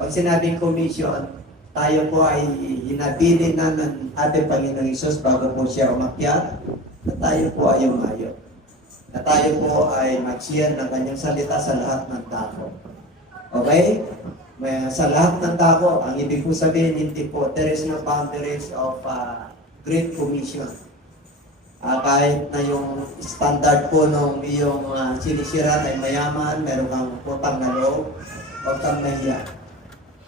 pag sinabing commission, tayo po ay hinabili na ng ating Panginoong Hesus bago po siya umakyat, na tayo po ay umayo. Na tayo po ay mag-share ng kanyang salita sa lahat ng tao. Okay? Sa lahat ng tao, ang ibig po sabihin, hindi po, there is no boundaries of Great Commission. Kahit na yung standard po ng iyong sinisiran ay mayaman, meron kang utang na loob, huwag kang nahiya.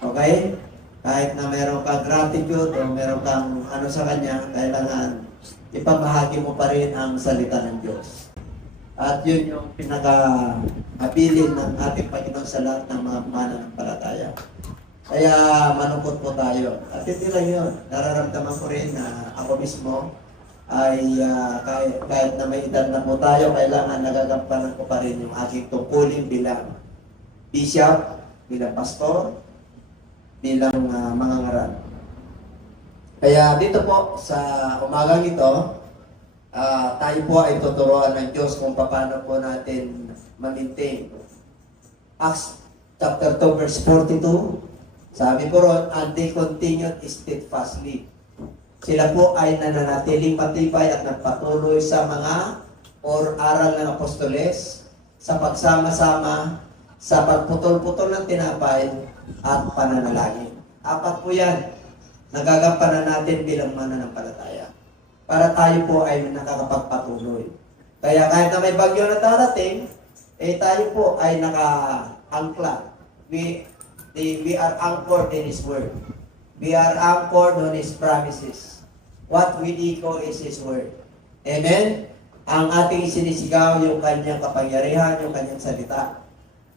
Okay? Kahit na meron kang gratitude o meron kang ano sa Kanya, kailangan ipamahagi mo pa rin ang salita ng Diyos. At yun yung pinaka-abilin ng ating Panginoon sa lahat ng mga mananampalataya. Kaya malungkot po tayo. At hindi lang yun, nararamdaman ko rin na ako mismo ay kahit na may edad na po tayo, kailangan nagagampanan ko pa rin yung aking tungkulin bilang bishop, bilang pastor, bilang mga ngaral. Kaya dito po sa umagang ito, tayo po ay tuturuan ng Diyos kung paano po natin ma-maintain. Acts chapter 2 verse 42, sabi po ron, and they continued steadfastly. Sila po ay nananatiling patibay at nagpatuloy sa mga aral ng apostoles, sa pagsama-sama, sa pagputol-putol ng tinapay at pananalangin. Apat po yan, nagagampanan natin bilang mananampalataya. Para tayo po ay nakakapagpatuloy. Kaya kahit na may bagyo na darating, tayo po ay naka-angkla. We are anchored in His Word. We are anchored on His promises. What we echo is His Word. Amen? Ang ating sinisigaw, yung Kanyang kapangyarihan, yung Kanyang salita.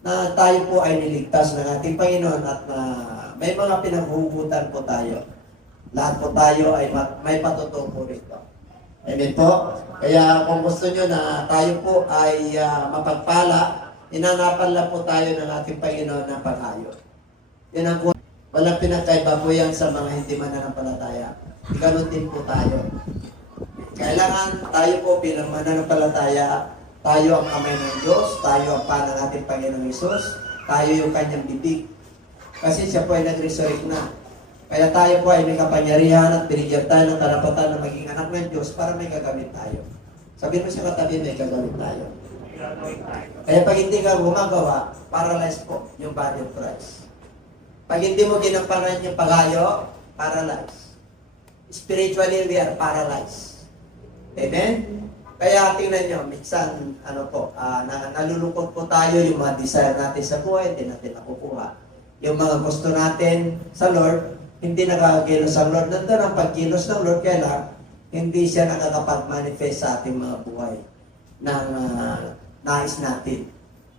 Na tayo po ay niligtas ng ating Panginoon at may mga pinaghuhugutan po tayo. Lahat po tayo ay may patutuo po rito. Amen po? Kaya kung gusto nyo na tayo po ay mapagpala, inanapan lang po tayo ng ating Panginoon ng pag-ayo. Yan ang walang pinagkaiba po yan sa mga hindi mananampalataya. Ganun din po tayo. Kailangan tayo po bilang mananampalataya, tayo ang kamay ng Diyos, tayo ang paa ng ating Panginoong Hesus, tayo yung Kanyang bibig. Kasi siya po ay nag-resurrect na. Kaya tayo po ay may kapangyarihan at binigyan tayo ng karapatan na maging anak ng Diyos para may gagamit tayo. Sabihin mo sa katabi, may gagamit tayo. Kaya pag hindi ka gumagawa, paralyzed po yung body of Christ. Pag hindi mo ginampanan yung pag-ayo, paralyzed. Spiritually, we are paralyzed. Amen? Kaya tingnan nyo, minsan, nalulungkot po tayo yung mga desire natin sa buhay, hindi natin nakukuha. Yung mga gusto natin sa Lord, hindi nakakakilos ang Lord. Nandun ang pagkilos ng Lord, kaya lang, hindi siya nakakapag-manifest sa ating mga buhay ng nais natin.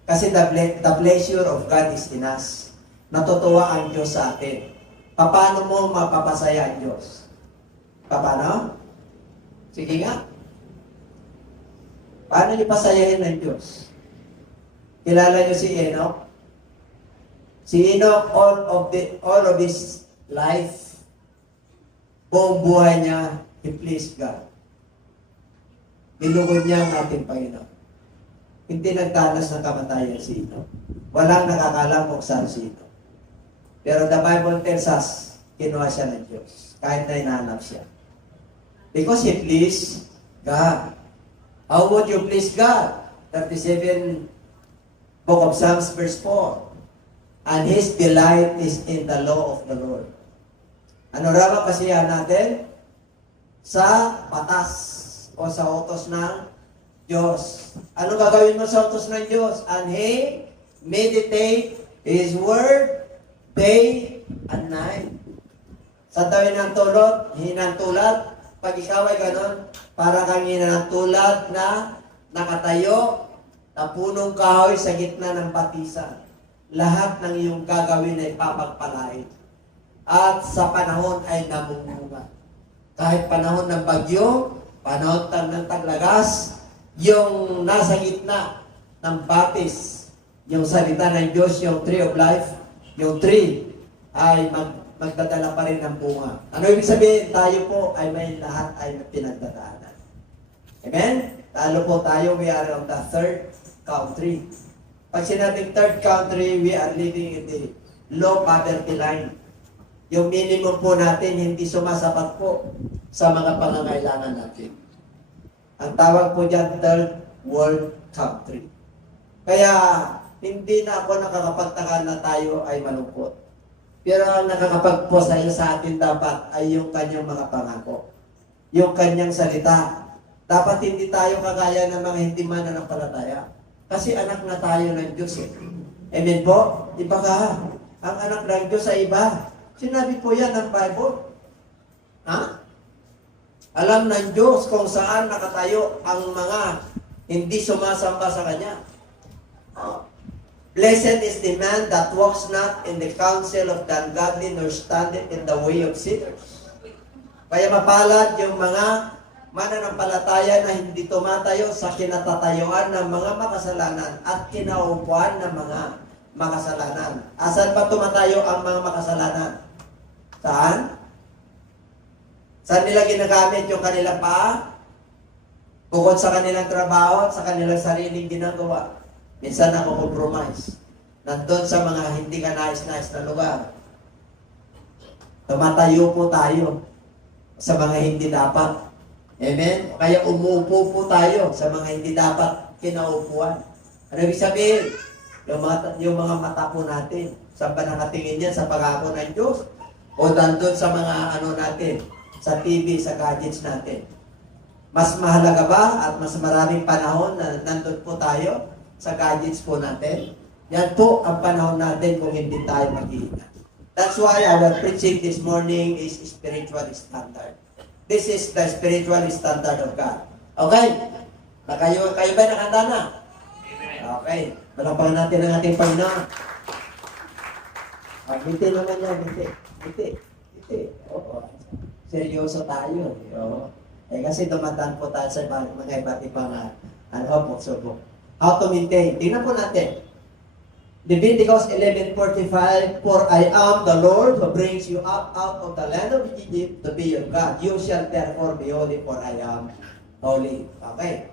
Kasi the pleasure of God is in us. Natutuwa ang Diyos sa atin. Paano mo mapapasaya ang Diyos? Paano? Sige nga. Paano niyo pasayahin ng Diyos? Kilala niyo si Enoch? Si Enoch, all of his life, buong buhay niya, he pleased God. Nilugod niya ang ating Panginoon. Hindi nagdanas ng kamatayan si Enoch. Walang nakakalam kung saan si Enoch. Pero the Bible tells us, kinuha siya ng Diyos, kahit na hinahanap siya. Because he pleased God. How would you please God? 37 Book of Psalms verse 4. And His delight is in the law of the Lord. Ano raw ang kasiyahan natin? Sa batas o sa utos ng Diyos. Ano gagawin mo sa utos ng Diyos? And He meditate His word day and night. Sa tawin ng tulad, hinantulad, pag ikaw ay ganon, para kang hinantulad na nakatayo na punong kahoy sa gitna ng batisan. Lahat ng iyong gagawin ay papagpalain. At sa panahon ay namumunga. Kahit panahon ng bagyo, panahon ng taglagas, yung nasa gitna ng batis, yung salita ng Diyos, yung tree of life, yung tree, ay magdadala pa rin ng bunga. Ano ibig sabihin? Tayo po ay may lahat ay pinagdadaanan. Amen? Talo po tayo, we are on the third country. Pag sinabing third country, we are living in the low poverty line. Yung minimum po natin, hindi sumasapat po sa mga pangangailangan natin. Ang tawag po dyan, third world country. Kaya, hindi na ako nakakapagtaka na tayo ay malungkot. Pero ang nakakapagposaya sa atin dapat ay yung kanyang mga pangako. Yung kanyang salita. Dapat hindi tayo kagaya ng mga hindi mananampalataya. Kasi anak na tayo ng Diyos eh. Amen po? Iba ka. Ang anak ng Diyos ay iba. Sinabi po yan ng Bible. Ha? Alam ng Diyos kung saan nakatayo ang mga hindi sumasamba sa Kanya. Blessed is the man that walks not in the counsel of the ungodly, nor standeth in the way of sinners. Kaya mapalad yung mga mananampalataya na hindi tumatayo sa kinatatayuan ng mga makasalanan at kinaupuan ng mga makasalanan. Asan pa tumatayo ang mga makasalanan? Saan? Saan nila ginagamit yung kanilang paa? Bukod sa kanilang trabaho at sa kanilang sariling ginagawa. Minsan nako-compromise. Nandun sa mga hindi ka nais-nais na lugar. Tumatayo po tayo sa mga hindi dapat. Amen? Kaya umuupo po tayo sa mga hindi dapat kinaupuan. Ano ibig sabihin? Yung mga mata po natin, saan ba nakatingin yan? Sa pangako ng Diyos? O nandun sa mga ano natin, sa TV, sa gadgets natin? Mas mahalaga ba at mas maraming panahon na nandun po tayo sa gadgets po natin? Yan po ang panahon natin kung hindi tayo mag-iingat. That's why our preaching this morning is spiritual standard. This is the spiritual standard of God. Okay? Kayo ba nakanda na? Okay. Malapagan natin ang ating Panginoon. Ngiti naman yan, ngiti. Oo. Seryoso tayo. Oo. Kasi dumadaan po tayo sa mga iba't ibang subok. How to maintain. Tingnan po natin. Leviticus 11:45, For I am the Lord who brings you up out of the land of Egypt to be your God. You shall therefore be holy, for I am holy. Okay.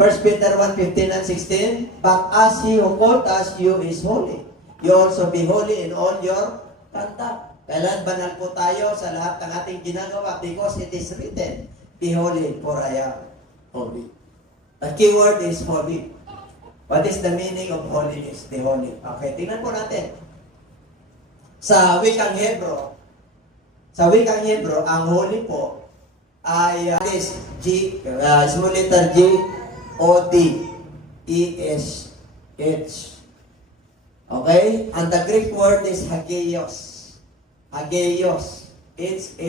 1 Peter 1:15 and 16, But as He who called us, you is holy. You also be holy in all your conduct. Kailan banal po tayo sa lahat ng ating ginagawa because it is written, Be holy, for I am holy. The keyword is holy. What is the meaning of holiness? The holy. Okay, tingnan po natin. Sa wikang Hebro, ang holy po ay is G, small letter G, O, D, E, S, H. Okay? And the Greek word is hagios. Hagios. H-A-G-I-O-U-S.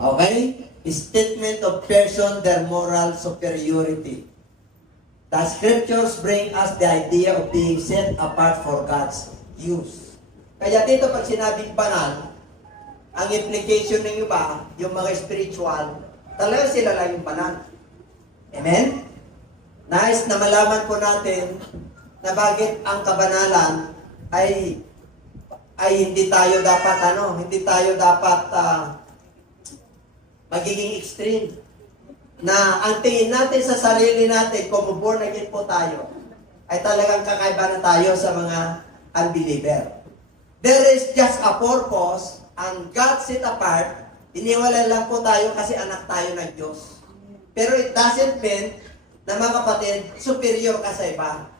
Okay? Statement of person, their moral superiority. The scriptures bring us the idea of being set apart for God's use. Kaya dito pag sinabing banal, ang implication ng iba, yung mga spiritual, talaga sila lang yung banal. Amen? Nice na malaman po natin na bakit ang kabanalan ay hindi tayo dapat magiging extreme. Na ang tingin natin sa sarili natin, kung born again po tayo, ay talagang kakaiba na tayo sa mga unbeliever. There is just a purpose, and God set apart, iniwala lang po tayo kasi anak tayo ng Diyos. Pero it doesn't mean na mga kapatid, superior ka sa iba.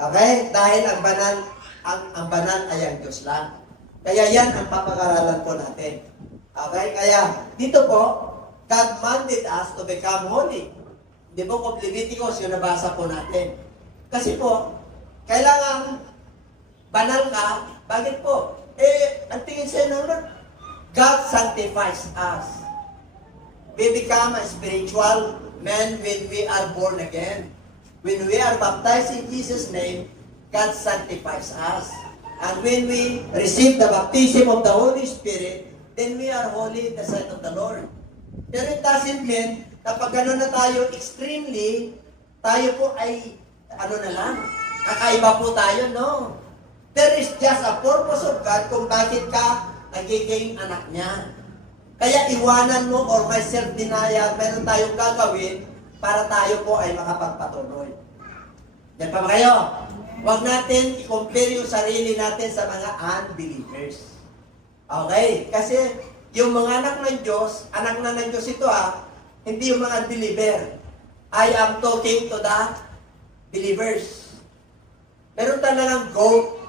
Okay? Dahil ang banal ay ang Diyos lang. Kaya yan ang papag-aralan po natin. Okay? Kaya, dito po, God mandate us to become holy. The book of Leviticus, yung nabasa po natin. Kasi po, kailangan banal ka. Bakit po? Ang tingin sa'yo ng Lord, God sanctifies us. We become a spiritual man when we are born again. When we are baptized in Jesus' name, God sanctifies us. And when we receive the baptism of the Holy Spirit, then we are holy in the sight of the Lord. Pero it doesn't mean, kapag gano'n na tayo extremely, tayo po ay, kakaiba po tayo, no. There is just a purpose of God kung bakit ka nagiging anak niya. Kaya iwanan mo or may self-denial, meron tayong gagawin para tayo po ay makapagpatuloy. Yan pa ba kayo? Huwag natin i-compare yung sarili natin sa mga unbelievers. Okay? Kasi yung mga anak ng Diyos, anak na ng Diyos ito hindi yung mga unbeliever. I am talking to the believers. Meron talagang goat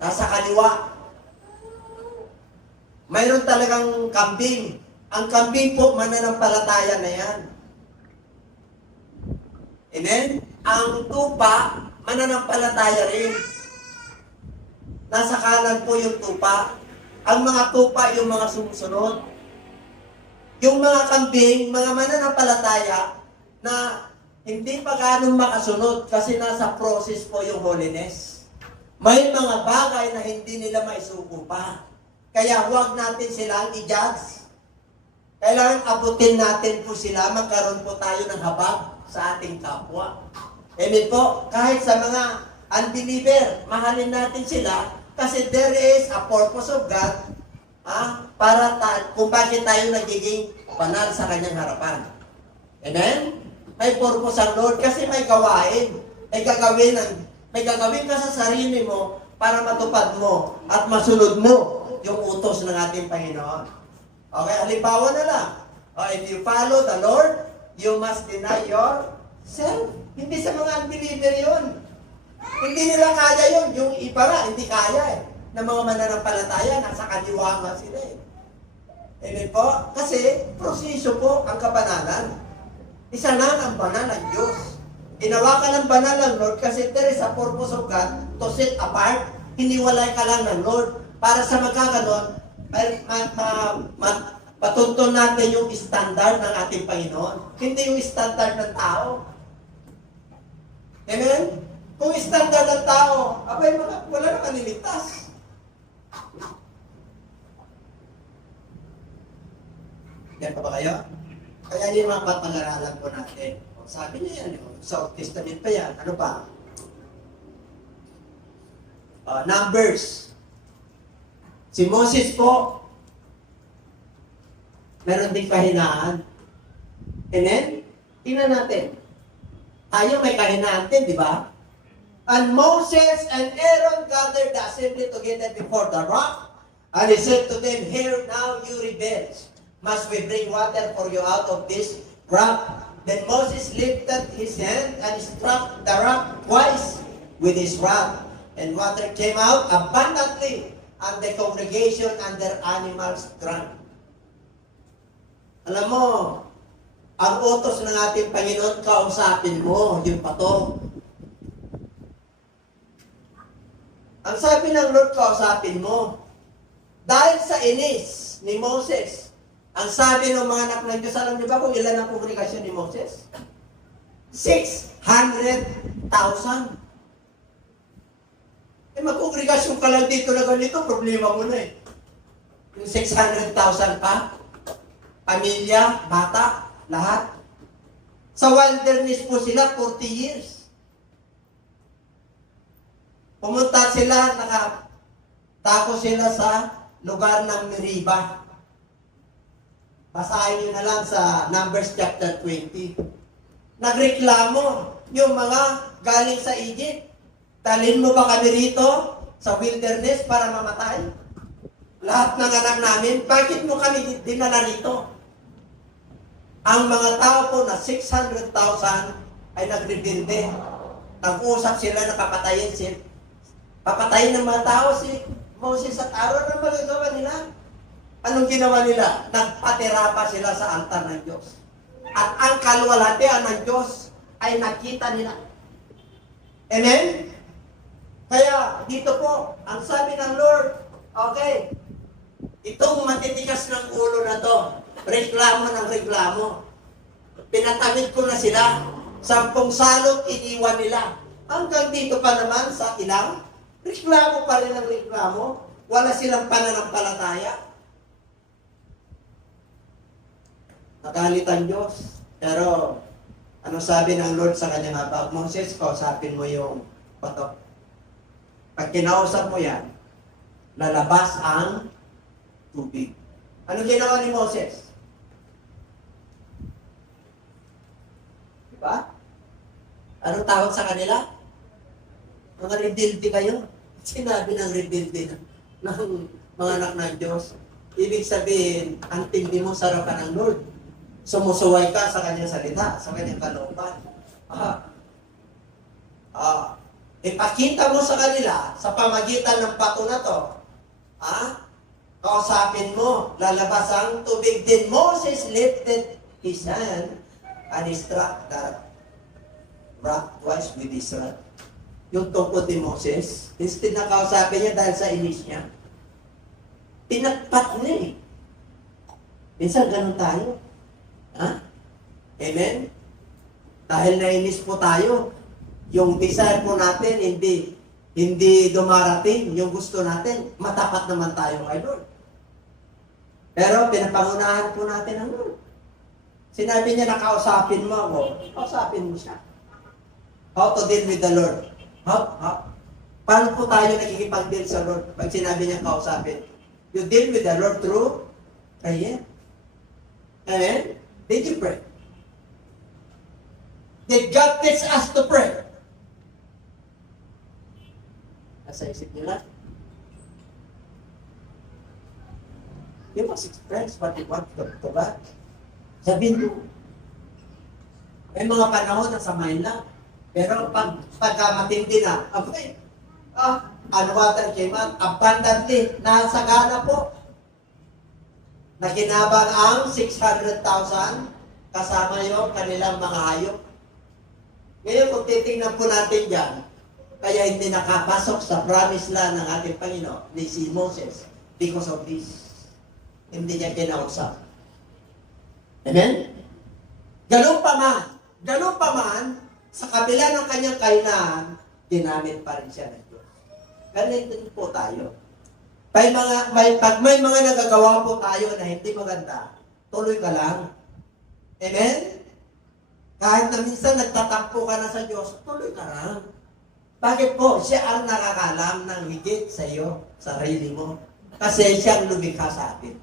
nasa kaliwa. Mayroon talagang kambing. Ang kambing po, mananampalataya na yan. Amen? Ang tupa, mananampalataya rin. Nasa kanan po yung tupa. Ang mga tupa, yung mga sumusunod. Yung mga kambing, mga mananampalataya, na hindi pa ganong makasunod kasi nasa process po yung holiness. May mga bagay na hindi nila maisuko pa. Kaya huwag natin silang i-judge. Kailangan abutin natin po sila, magkaroon po tayo ng habag sa ating kapwa. Amen po, kahit sa mga unbeliever, mahalin natin sila kasi there is a purpose of God para kung bakit tayo nagiging banal sa kanyang harapan. Amen? May purpose ang Lord kasi may gawain. May gagawin ka sa sarili mo para matupad mo at masunod mo yung utos ng ating Panginoon. Okay, halimbawa na lang. If you follow the Lord, you must deny yourself. Hindi sa mga unbeliever yun. Hindi nila kaya yun. Yung iba nga, hindi kaya ng mga mananampalataya, nasa kaliwa nga sila Amen po? Kasi, proseso po ang kabanalan. Isa lang ang banal ng Diyos. Ginawa ka ng banal ng Lord kasi there is a purpose of God to set apart. Hiniwalay ka lang ng Lord para sa magkaganon, patuntun natin yung standard ng ating Panginoon. Hindi yung standard ng tao. Amen? Kung standard ng tao, wala na kaniligtas. Yan pa ba kayo? Kaya yung mga pag-aralan po natin. Sabi niya yan, sa Old Testament pa yan. Ano pa? Numbers. Si Moses po, meron din kahinaan. Amen? Tingnan natin. Tayo may kahinaan din, di ba? And Moses and Aaron gathered the assembly together before the rock, and he said to them, "Here now you rebels. Must we bring water for you out of this rock?" Then Moses lifted his hand and struck the rock twice with his rod, and water came out abundantly, and the congregation and their animals drank. Alam mo, ang utos ng ating Panginoon, kausapin mo yung pato. Ang sabi ng Lord, kausapin mo. Dahil sa inis ni Moses, ang sabi ng mga anak ng Diyos, alam niyo ba kung ilan ang kongregasyon ni Moses? 600,000. Magkongregasyon ka lang dito na ganito, problema mo na Yung 600,000 pa, pamilya, bata, lahat. Sa wilderness po sila, 40 years. Pumunta sila, nakatako sila sa lugar ng Meriba. Basahin nyo na lang sa Numbers chapter 20. Nagreklamo yung mga galing sa Egypt. Dalhin mo ba kami rito sa wilderness para mamatay? Lahat ng anak namin, bakit mo kami dinala rito? Ang mga tao po na 600,000 ay nagrebelde. Nag-usap sila na papatayin ng mga tao si Moses at Aaron. Ang magagawa nila? Anong ginawa nila? Nagpatira pa sila sa altar ng Diyos. At ang kaluwalhatian ng Diyos ay nakita nila. Amen? Kaya dito po, ang sabi ng Lord, okay, itong matitigas ng ulo na to, reklamo ng reklamo. Pinatawid ko na sila. 10 salot iniwan nila. Hanggang dito pa naman sa ilang, reklamo pa rin ang reklamo. Wala silang pananampalataya. Nagalit ang Diyos. Pero, ano sabi ng Lord sa kanyang habag? Moses, kausapin mo yung patok. Pag kinausap mo yan, lalabas ang tubig. Ano ginawa ni Moses? Diba? Anong tawag sa kanila? Mga rebelde kayo. Sinabi ng rebelde ng mga anak ng Diyos. Ibig sabihin, ang tindi mo sa harapan ng Lord. Sumusuway ka sa kanyang salita, sa kanyang kalooban. Ipakita mo sa kanila sa pamagitan ng pato na to. Kausapin mo, lalabas ang tubig. Then Moses lifted his hand and he struck that rock twice with his rod. Yung tungkod ni Moses, instead na kausapin niya dahil sa inis niya, pinagpat niya eh. Minsan ganun tayo. Amen? Dahil nainis po tayo, yung desire po natin, hindi dumarating yung gusto natin, matapat naman tayo kay Lord. Pero pinapangunahan po natin ang Lord. Sinabi niya na kausapin mo ako, kausapin mo siya. How to deal with the Lord? Paano po tayo nakikipag-deal sa Lord? Pag sinabi niya kausapin, you deal with the Lord through prayer. Amen? Did you pray? Did God teach us to pray? Nasa isip niyo lang. You must express what you want to God. Sabihin mo. May mga panahon na samayin lang. Pero pagka matindi na, okay. Water came out abundantly. Nasagana po. Nakinabang ang 600,000 kasama yung kanilang mga hayop. Ngayon, kung titingnan po natin dyan, kaya hindi nakapasok sa promised land ng ating Panginoon, ni si Moses, because of this. Hindi niya kinausap. Amen? Ganun pa man, sa kabila ng kanyang kahinaan, ginamit pa rin siya ng Diyos. Ganun din po tayo. Pag may mga nagagawa po tayo na hindi maganda, tuloy ka lang. Amen? Kahit na minsan nagtatampo ka na sa Diyos, tuloy ka lang. Bakit po? Siya ang nakakalam ng higit sa iyo, sarili mo. Kasi siya ang lumikha sa atin.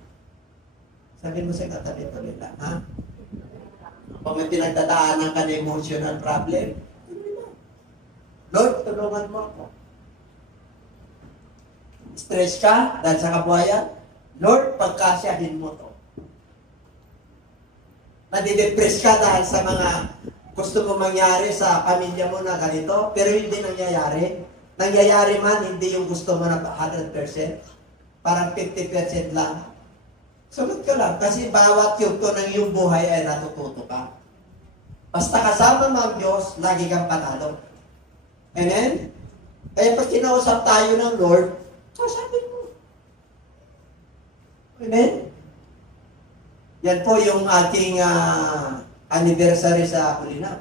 Sabi mo sa katabi tuloy lang, ha? Kung may pinagdadaanan ka na emotional problem, Lord, tulungan mo ako. Stress ka dahil sa kabuhayan, Lord, pagkasyahin mo to. Nadidepress ka dahil sa mga gusto mo mangyari sa pamilya mo na ganito, pero hindi nangyayari. Nangyayari man, hindi yung gusto mo na 100%. Parang 50% lang. Sunod ka lang, kasi bawat yugto ng iyong buhay ay natututo ka. Basta kasama mo ang Diyos, lagi kang panalo. Amen? Kaya pag kinausap tayo ng Lord, kausapin mo. Amen? Yan po yung ating anniversary sa Kulina.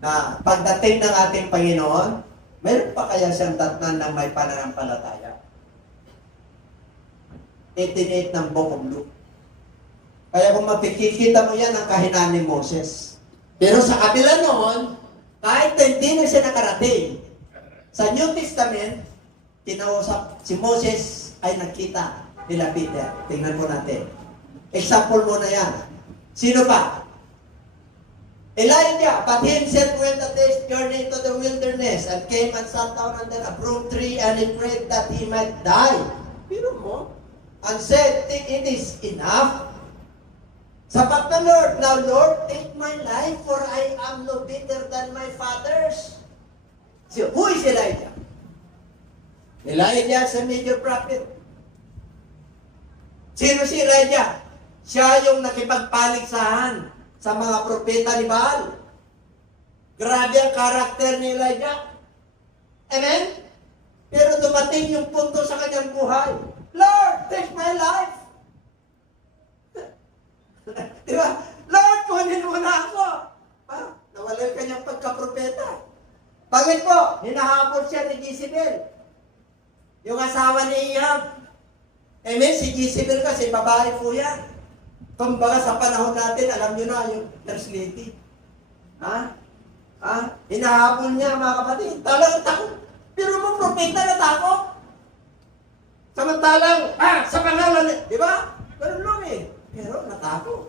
Na pagdating ng ating Panginoon, meron pa kaya siyang datnan ng may pananampalataya? 88 ng Book of Luke. Kaya kung makikita mo yan ang kahinaan ni Moses. Pero sa kabila noon, kahit hindi na siya nakarating, sa New Testament, kinausap si Moses ay nagkita nila Peter. Tingnan mo natin. Example mo na yan. Sino pa? Elijah, but himself went a day's journey to the wilderness and came and sat down under a broom tree and he prayed that he might die. Pero mo? And said, it is enough. Sapat na Lord. Now Lord, take my life for I am no better than my fathers. So, who is Elijah? Elijah is a major prophet. Sino si Elijah? Siya yung nakipagpaligsahan sa mga propeta ni Baal. Grabe ang karakter ni Elijah. Amen? Pero dumating yung punto sa kanyang buhay. Lord, take my life. Diba? Lord, kunin mo na ako. Nawala yung kanyang pagkapropeta. Bakit po? Hinahabol siya ni Jezebel. Yung asawa ni Ahab. Amen? Si Jezebel kasi babae po yan. Kumbaga sa panahon natin, alam nyo na yung first lady. Hinahabol niya mga kapatid. Talagang takot. Pero mo, propeta na takot. Samantalang, sa pangalan, di ba? Ganun lang eh. Pero natakot.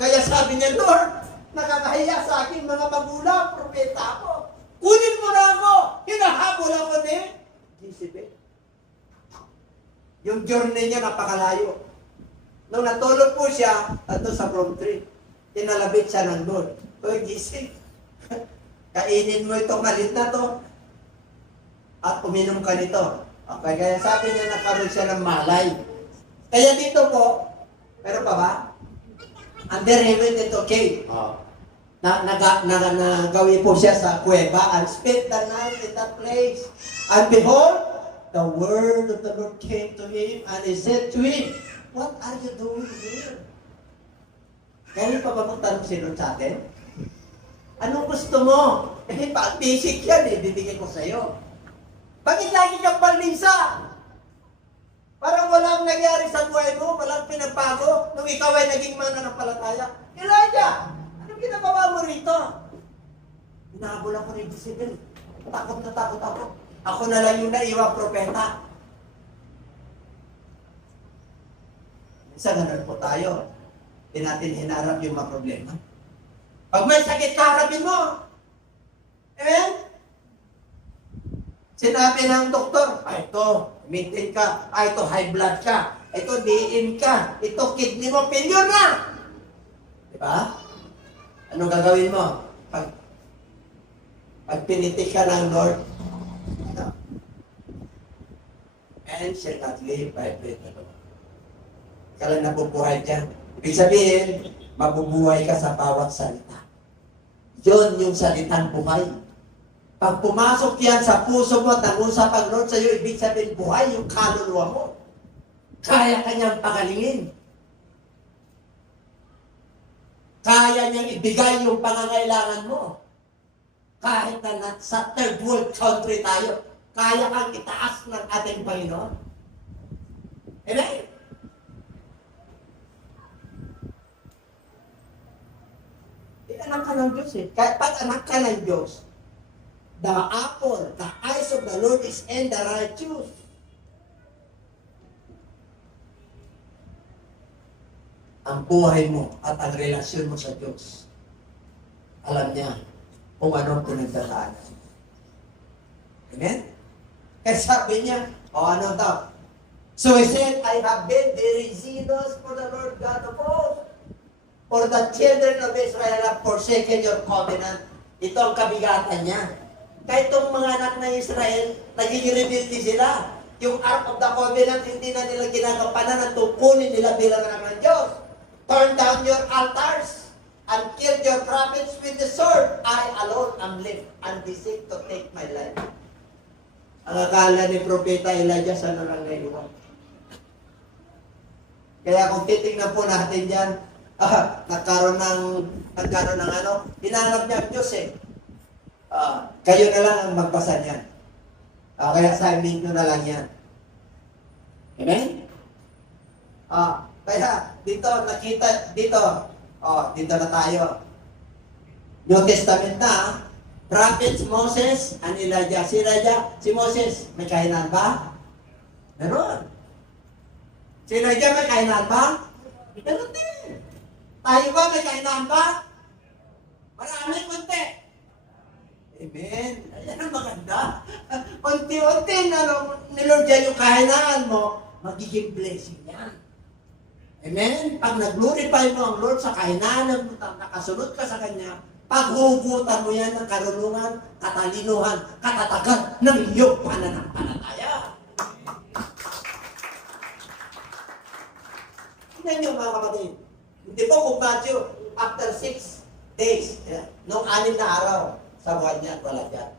Kaya sabi niya, Lord, nakakahiya sa aking mga magulang, propeta ako. Kunin mo na ako! Hinahabol ako ni Jezebel. Yung journey niya napakalayo. Nung natulog po siya, ato sa prom tree, tinalabit siya ng doon. Uy, gising. Kainin mo itong malit na to at uminom ka nito. Okay, kaya sabi niya nakaroon siya ng malay. Kaya dito po, meron pa ba? Under heaven ito, okay. Nagawi po siya sa kuweba and spent the night in that place. And behold, the word of the Lord came to him and he said to him, what are you doing here? Kaya pa ba magtanong si Lord sa atin? Anong gusto mo? Eh, basic yan eh, bibigay ko sa'yo. Bakit lagi kang palinsa? Parang walang nangyari sa buhay mo, walang pinagbago nung ikaw ay naging mananampalataya. Elijah, anong ginagawa mo rito? Hinahabol ako ni Jezebel. Takot na takot ako. Ako na lang yung naiwang propeta. Minsan ganun po tayo. Hindi natin hinarap yung mga problema. Pag may sakit ka, harapin mo. Amen? Sinabi ng doktor, ito, maintain ka. Ito, high blood ka. Ito, diin ka. Ito, kidney mo, failure na. Diba? Anong gagawin mo? Pag pinitik ka ng Lord, and shall not live by bread alone. Kaya nabubuhay dyan. Ibig sabihin, mabubuhay ka sa bawat salita. Yun yung salitang buhay. Pag pumasok yan sa puso mo at nangusap ang Lord sa iyo, ibig sabihin buhay yung kaluluwa mo. Kaya kanyang pagalingin. Kaya niyang ibigay yung pangangailangan mo. Kahit na sa third world country tayo, kaya kang itaas ng ating Panginoon. Amen? Anak ka ng Diyos eh. Kahit pag anak ka ng Diyos, the apple, the eyes of the Lord is in the righteous. Ang buhay mo at ang relasyon mo sa Diyos, alam niya kung anong pinagdadaanan. Amen? Kaya sabi niya, ano daw? So he said, I have been very zealous for the Lord God of hosts. For the children of Israel have forsaken your covenant. Ito ang kabigatan niya. Kahit itong mga anak ng Israel, naging rebelde sila. Yung Ark of the Covenant, hindi na nila ginagampanan at tungkunin nila bilang anak ng Diyos. Turn down your altars and kill your prophets with the sword. I alone am left and seek to take my life. Ang akala ni Propeta Elijah, sana lang naiwan. Kaya kung titingnan po natin yan, nagkaroon ng ano, hinanap niya ang Diyos eh. Kayo na lang ang magbasa niyan. Kaya assignment nyo na lang yan. Amen? Kaya dito nakita, dito na tayo. New Testament na, prophets Moses and Elijah. Si Moses, may kainan ba? Meron. Si Elijah, may kainan ba? Meron din. Tayo ba, may kainan ba? Marami, kunti. Amen. Ayan ang maganda. Unti-unti na nilordyan yung kahinaan mo, magiging blessing yan. Amen? Pag nag-glorify mo ang Lord sa kahinaan mo, nakasunod ka sa Kanya, paghugutan mo yan ng karunungan, katalinuhan, katatagan ng iyong pananampalataya. Tingnan niyo mga kapatid. Hindi po kung Matthew, after 6 days, nung 6 na araw, sa buwan niya at wala dyan.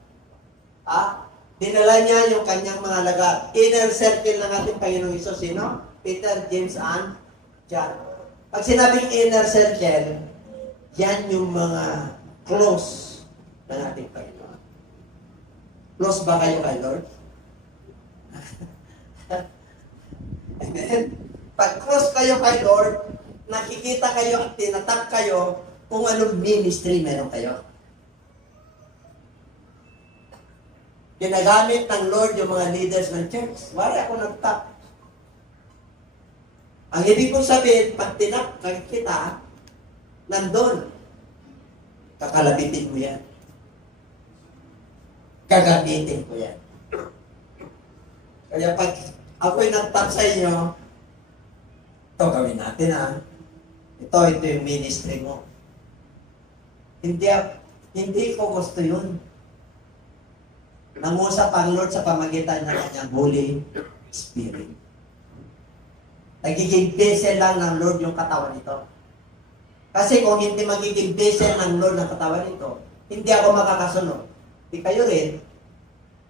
Dinala niya yung kanyang mga lagat. Inner circle ng ating Panginoong Isus, sino? Peter, James, and John. Pag sinabing inner circle, yan yung mga close ng ating Panginoon. Close ba kayo kay Lord? Amen? Pag close kayo kay Lord, nakikita kayo at tinatap kayo kung anong ministry meron kayo. Ginagamit ng Lord yung mga leaders ng church. Wala ako nagtap. Ang ibig kong sabihin, pag tinap kita, nandun. Kakalabitin mo yan. gagamitin ko yan. Kaya pag ako'y nagtap sa inyo, ito gawin natin ha. Ito yung ministry mo. Hindi ko gusto yun. Nangusap ang Lord sa pamagitan ng kanyang Holy Spirit. Nagiging vessel lang ng Lord yung katawan nito. Kasi kung hindi magiging vessel ng Lord ng katawan nito, hindi ako makakasunod. Hindi kayo rin.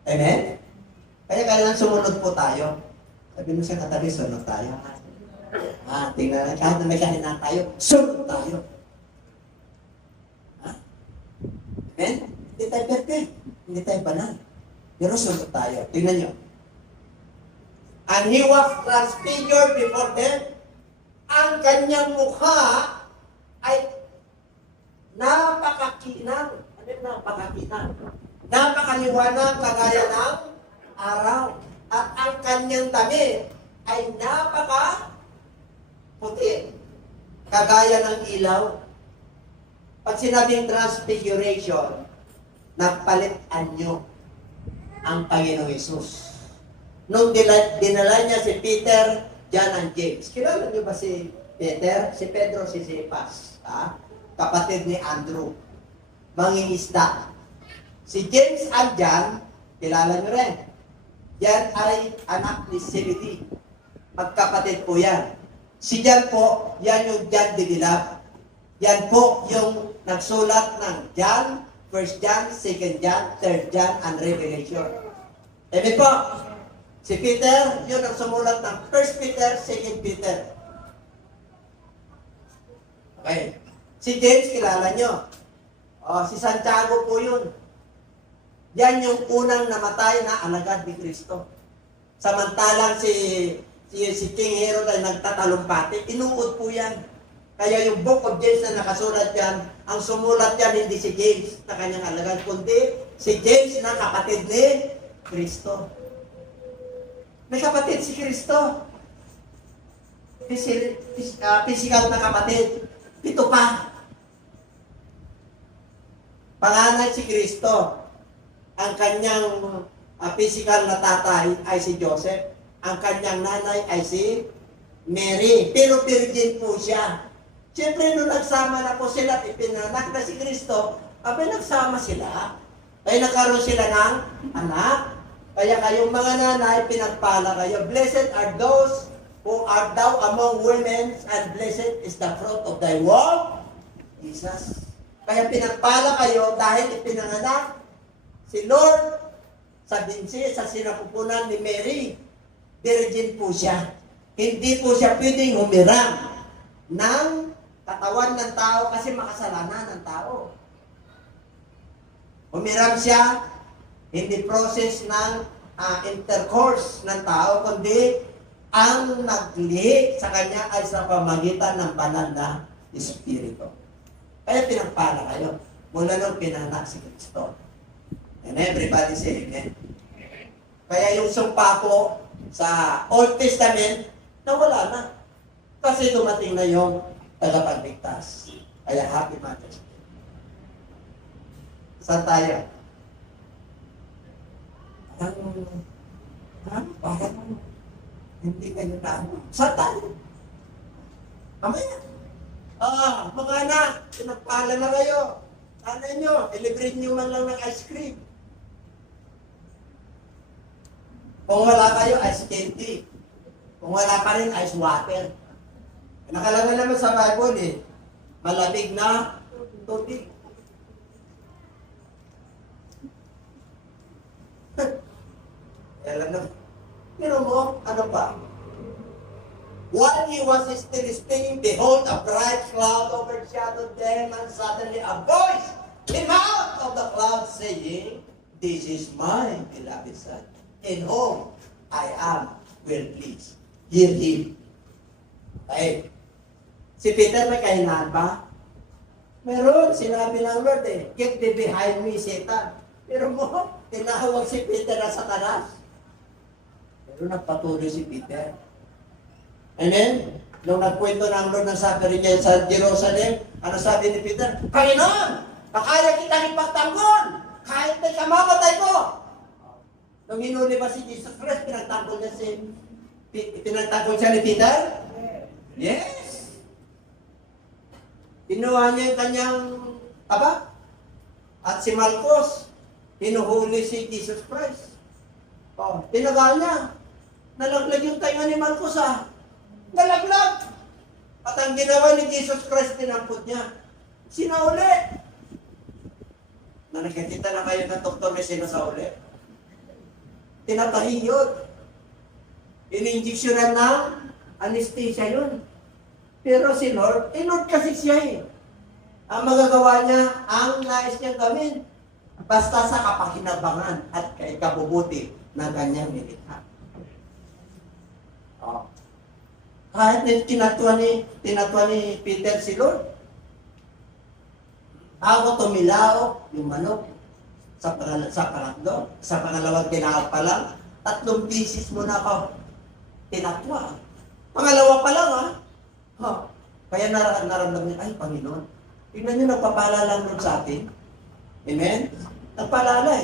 Amen? Kaya kailangan sumunod po tayo. Sabi mo siya katabi, sunod tayo. Tingnan na, kahit na may kahinan tayo, sunod tayo. Amen? Hindi tayo perfect. Hindi tayo banal. Pero sunod tayo. Tingnan nyo. And he was transfigured before them. Ang kanyang mukha ay napakakinang. Ano yung napakakinang? Napakaliwanag kagaya ng araw. At ang kanyang damit ay napaka-puti. Kagaya ng ilaw. Pag sinabing transfiguration, nagpalit anyo ang Panginoong Hesus. Nung dinala niya si Peter, John, and James. Kilala niyo ba si Peter? Si Pedro, si Cephas. Kapatid ni Andrew. Mangingisda. Si James and John, kilala niyo rin. Yan ay anak ni Zebedee. Magkapatid po yan. Si John po, yan yung John de Villar. Yan po yung nagsulat ng John, 1 John, 2 John, 3 John, and Revelation. Amen po. Si Peter, yun ang sumulat ng 1 Peter, 2 Peter. Okay. Si James, kilala nyo. Si Santiago po yun. Yan yung unang namatay na alagad ni Kristo. Samantalang si King Herod ay nagtatalumpati, inuod po yan. Kaya yung Book of James na nakasulat yan, ang sumulat yan hindi si James na kanyang alagad, kundi si James na kapatid ni Kristo. May kapatid si Kristo. Physical na kapatid. 7 pa. Panganay si Kristo. Ang kanyang physical na tatay ay si Joseph. Ang kanyang nanay ay si Mary. Pero virgin po siya. Siyempre, nung nagsama na po sila, ipinanak na si Kristo, nagsama sila. Kaya nagkaroon sila ng anak. Kaya kayong mga nanay, pinagpala kayo. Blessed are those who are thou among women, and blessed is the fruit of thy womb, Jesus. Kaya pinagpala kayo dahil ipinanganak si Lord sa binsi, sa sinapupunan ni Mary. Virgin po siya. Hindi po siya pwedeng humiram ng katawan ng tao kasi makasalanan ng tao. Humiram siya, hindi process ng intercourse ng tao, kundi ang naglihi sa kanya ay sa pamagitan ng banal na Espiritu. Kaya pinagpala kayo mula nung pinanak si Kristo. And everybody say amen. Kaya yung sumpa po sa Old Testament, nawala na. Kasi dumating na yung tagapagligtas. Kaya happy Mother's Day. Saan tayo? Parang hindi kayo na. Saan tayo? Mamaya. Mga anak, pinagpala na kayo. Sana nyo, ilibrate nyo man lang ng ice cream. Kung wala kayo, ice candy. Kung wala pa rin, ice water. Nakalagay naman sa Bible malamig na tubig. Alam na. Pero mo, ano pa? While he was still speaking, behold, a bright cloud overshadowed them, and suddenly a voice came out of the cloud saying, "This is my beloved Son, in whom I am well pleased. Hear him." Okay. Si Peter may kahinaan ba? Meron. Sinabi ng Lord "Get thee behind me, Satan." Pero mo, tinawag si Peter na Satanas. Pero nagpatuloy si Peter. Amen? Nung nagkwento ng Lord ng suffering niya sa Jerusalem, ano sabi ni Peter? "Panginoon, makaya kita ipagtanggol. Kahit may kamamatay ko. Nung hinuli ba si Jesus Christ, pinagtanggol siya ni Peter? Yes. Pinuha niya yung kanyang aba. At si Marcos, hinuhuli si Jesus Christ. Tinagal niya. Nalaglag yung tainga ni Marcos Nalaglag. At ang ginawa ni Jesus Christ, tinampot niya. Sinauli. Nakikita na kayo ng doktor na sinasauli. Tinatahi yun. Ininjeksyonan ng anesthesia yun. Pero si Lord kasi siya Ang magagawa niya, ang nais niyang gawin, basta sa kapakinabangan at kabubuti ng kanyang nilikha. Kahit tinatwa ni Peter si Lord, ako tumilaw yung manok sa pangatlo, sa pangalawang tinawag pa lang, 3 pieces mo na ako tinatwa. Pangalawa pa lang Kaya naramdaman niya, ay Panginoon, tingnan niyo, nagpapala lang nun sa atin. Amen? Nagpalala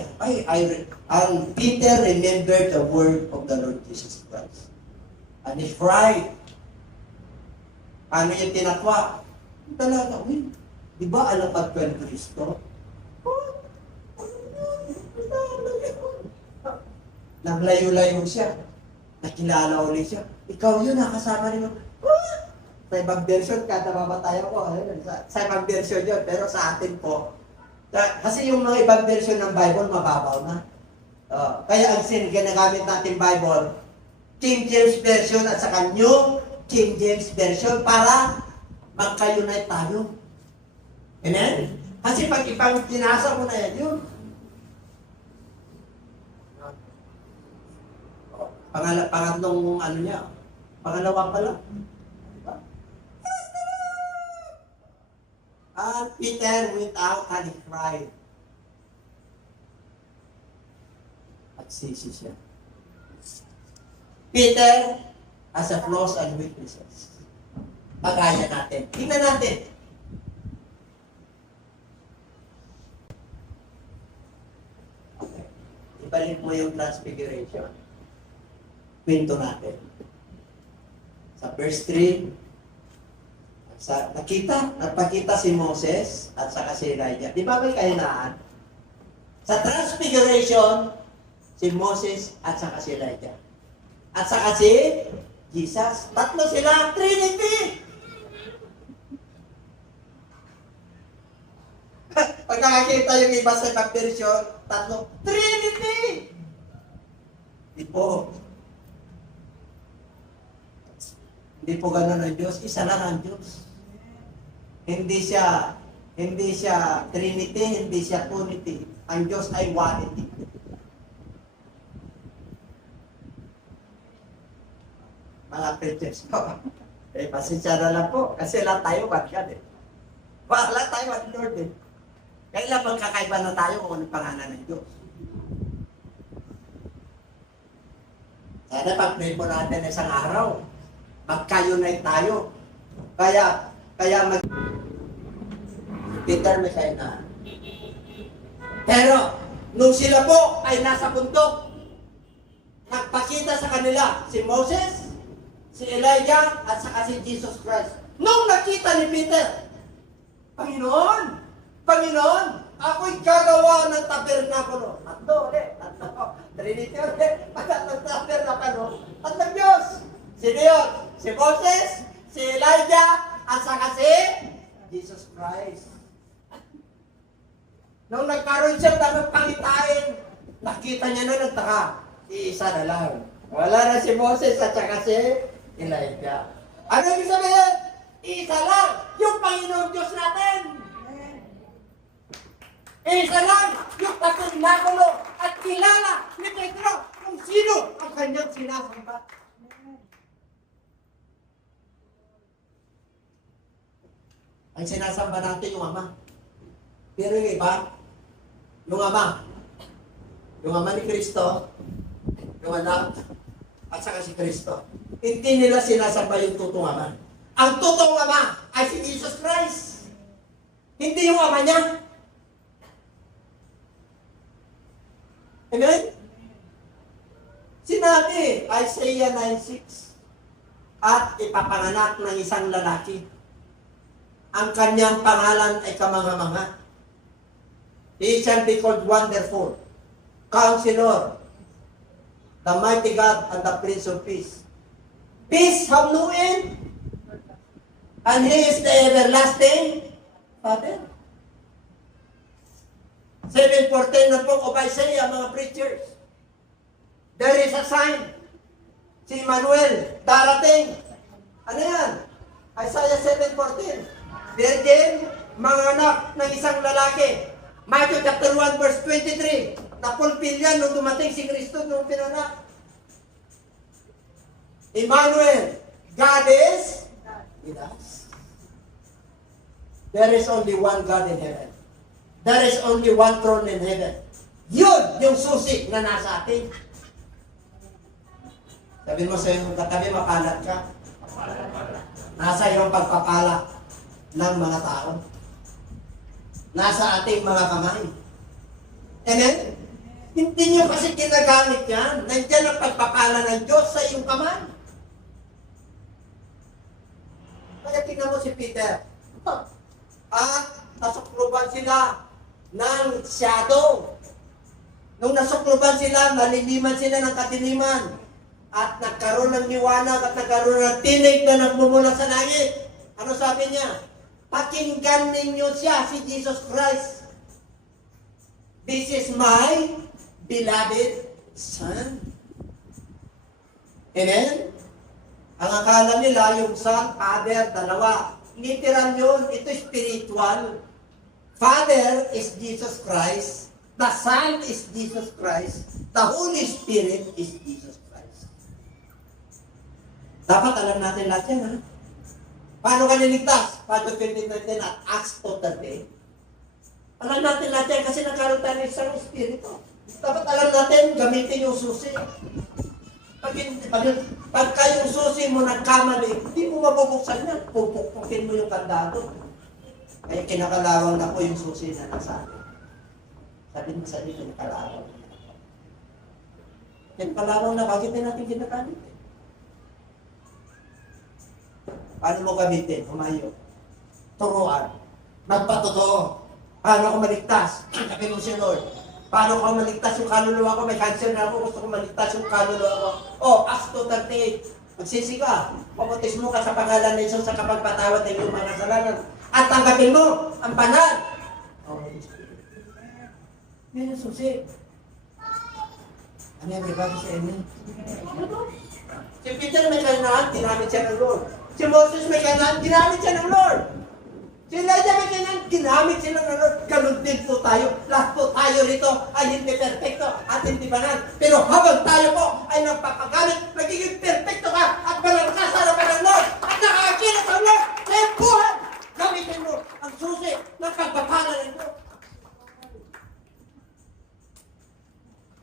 ang Peter remembered the word of the Lord Jesus Christ. And he cried. Ano yung tinatwa? Talaga, di ba alapad ko ang Kristo? Naglayo-layo siya. Nakilala ulit siya. Ikaw yun, nakasama rin mo. Sa ibang version, kada mabatayan ko. Sa ibang version yun. Pero sa atin po, kasi yung mga ibang version ng Bible, mababaw na. Kaya ang ginagamit natin Bible, King James Version at saka New King James Version para magka-unite tayo. Amen? Kasi pag ibang pinasa mo na yun. Pangatlong pangalawa pa lang. And Peter went out and he cried. At sisi siya. Peter has a flaws and weaknesses. Pagaya natin. Tingnan natin. Okay. Ibalik mo yung transfiguration. Kwento natin. Sa verse 3, nagpakita si Moses at saka si Elijah. Di ba may kahinaan? Sa transfiguration, si Moses at saka si Elijah. At saka si Jesus. 3 sila, Trinity! Pag nakakita yung iba sa ibang version, 3, Trinity! Di po. Hindi po ganun ang Diyos. Isa lang ang Diyos. Hindi siya Trinity, hindi siya Unity. Ang Diyos ay Onity. Mga preachers po. Pasensya na lang po. Kasi lang tayo, one God Wala tayo, one Lord Kailan bang kakaiba na tayo kung anong pangalan ng Diyos? Sana pag-pray po natin isang araw, magka-unite tayo. Kaya Peter may kainaan. Pero, nung sila po ay nasa bundok, nagpakita sa kanila si Moses, si Elijah, at saka si Jesus Christ. Nung nakita ni Peter, Panginoon, ako'y gagawa ng tabernakulo. Trinity ulit. Tatlong tabernakulo. Tatlong Diyos. Sino yun? Si Moses, si Elijah, at saka si Jesus Christ. Nung nagkaroon siya ng pangitain, nakita niya na nagtaka. Iisa na lang. Wala na si Moses at saka si Elijah. Ano yung sabihin? Isa lang, yung Panginoon Diyos natin. Isa lang, yung tabernakulo at kilala ni Pedro kung sino ang kanyang sinasamba. Ang sinasamba natin yung Ama. Pero yung iba, yung Ama ni Kristo, yung anak, at saka si Kristo, hindi nila sinasamba yung totoong Ama. Ang totoong Ama ay si Jesus Christ. Hindi yung Ama niya. Amen? Sinabi, Isaiah 9:6, at ipapanganak ng isang lalaki. Ang kanyang pangalan ay kamanga-manga. He shall be called Wonderful, Counselor, the Mighty God, and the Prince of Peace. Peace have no end, and He is the everlasting Father. 7:14 na po of Isaiah, mga preachers. There is a sign. Si Emmanuel, darating. Ano yan? Isaiah 7:14. Virgin, mga anak ng isang lalaki. Matthew chapter 1 verse 23. Napulpil yan nung dumating si Kristo nung pinanak. Emmanuel, God is with us. There is only one God in heaven. There is only one throne in heaven. Yun yung susi na nasa atin. Sabi mo sa iyong katabi, makalat ka. Nasa iyong pagpapala ng mga tao. Nasa ating mga kamay. Amen? Hindi nyo kasi ginagamit yan. Nandiyan ang pagpapala ng Diyos sa iyong kamay. Kaya tingnan mo si Peter. Nasukluban sila ng shadow. Nung nasukluban sila, maliliman sila ng katiliman. At nagkaroon ng liwanag at nagkaroon ng tinig na nagmumula sa langit. Ano sabi niya? Pakinggan ninyo siya, si Jesus Christ. This is my beloved Son. Amen? Ang akala nila, yung Son, Father, dalawa. Literal yun, ito spiritual. Father is Jesus Christ. The Son is Jesus Christ. The Holy Spirit is Jesus Christ. Dapat alam natin lahat yan, ha? Paano ka niligtas? Paano 2019 at Acts 2:38? Alam natin lahat yan kasi nagkaroon tayo ng isang Espiritu. Dapat alam natin, gamitin yung susi. Pagka yung susi mo nagkamali, hindi mo mabubuksan yan. Pupukpukin mo yung kandado. Kaya kinakalawang na po yung susi na nasa atin. Sabi mo sa inyo, kinakalawang. Kinakalawang na, bakit din natin ginagamit? Paano mo gamitin? Humayo. Turuan. Magpatotoo. Paano ako maligtas? Sabi mo si Lord. Paano ako maligtas yung kaluluwa ko? May cancer na ako. Gusto ko maligtas yung kaluluwa ko. Acts 2:38. Magsisi ka. Pabutismo ka sa pangalan ng Jesus sa kapagpatawad ng iyong mga kasalanan. At tanggapin mo ang banal. Yan yung susi. Ano everybody say amen? Si Peter may kailangan, ginamit siya ng Lord. Si Moses may kailangan, ginamit siya ng Lord. Si Elijah may kailangan, ginamit siya ng Lord. Ganun din po tayo. Lahat po tayo rito ay hindi perfecto at hindi banal. Pero habang tayo po ay nagpapagamit, magiging perfecto ka at banal ka sa harapan ng Lord. At nakakakilos ang Lord sa iyong buhay. Gamitin mo ang susi ng pagpapala ng Lord.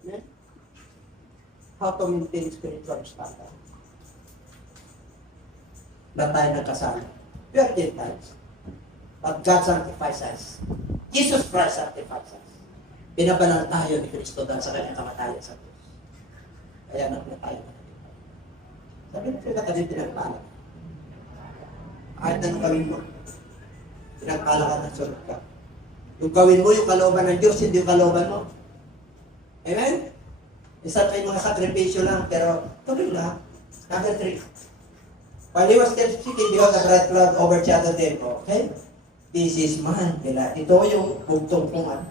Amen? How to maintain spiritual standard. Ba't tayo nagkasama? We are Gentiles. But God sanctifies us. Jesus Christ sanctifies us. Pinabanal tayo ni Kristo dahil sa kanyang kamatayan sa Diyos. Kaya anak na tayo. Sabi mo sila kasi pinagpala. Kahit anong gawin mo, pinagpala ka ng sunod ka. Yung gawin mo, yung kalooban ng Diyos, hindi yung kalooban mo. Amen? Isa pa yung mga sakripisyo lang, pero tuloy lang. Number 3. While he was still speaking, because the bright cloud overshadowed them. Okay? This is man. Ito yung bugtong kong ano.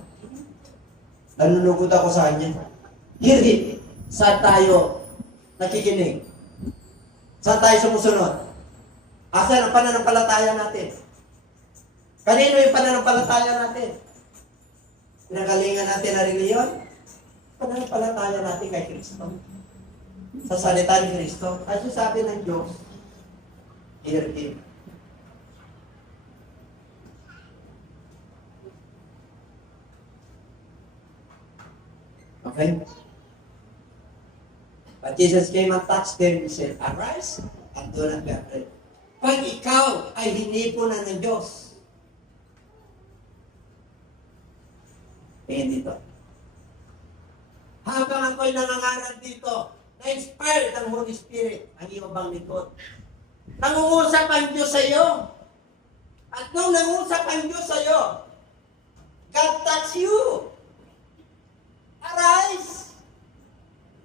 Nanunugod ako sa kanya. Hear it. Saan tayo nakikinig? Saan tayo sumusunod? Asan ang pananampalataya natin? Kanino yung pananampalataya natin? Pinagalingan natin na reliyon? Pananampalataya natin kay Kristo. Sa salita ni Kristo. At yung sabi ng Diyos, hear him. Okay? But Jesus came and touched them and said, arise and do not be afraid. Pag ikaw ay hinipunan ng Diyos, tingin dito. ako'y nangangaral dito, na-inspired ng Holy Spirit, ang iyong bang likod. Nangungusap ang Diyos sa iyo. At nung nangusap ang Diyos sa iyo, God touch you. Arise.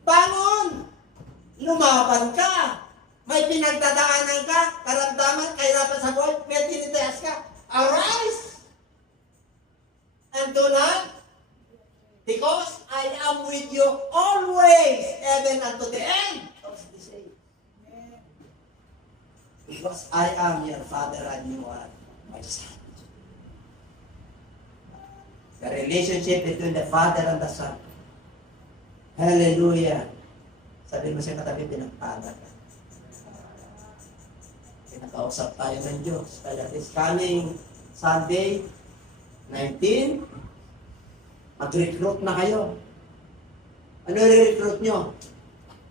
Bangon. Lumaban ka. May pinagdadaanan ka, karamdaman, kahirapan sa buhay, may tinitias ka. Arise. And do not, because I am with you always, even unto the end of this age. Because I am your Father and you are my Son. The relationship between the Father and the Son. Hallelujah. Sabi mo siya katabi, pinagpala ka. Pinakausap tayo ng Diyos. Kaya this coming Sunday, 19, mag-recruit na kayo. Ano re-recruit nyo?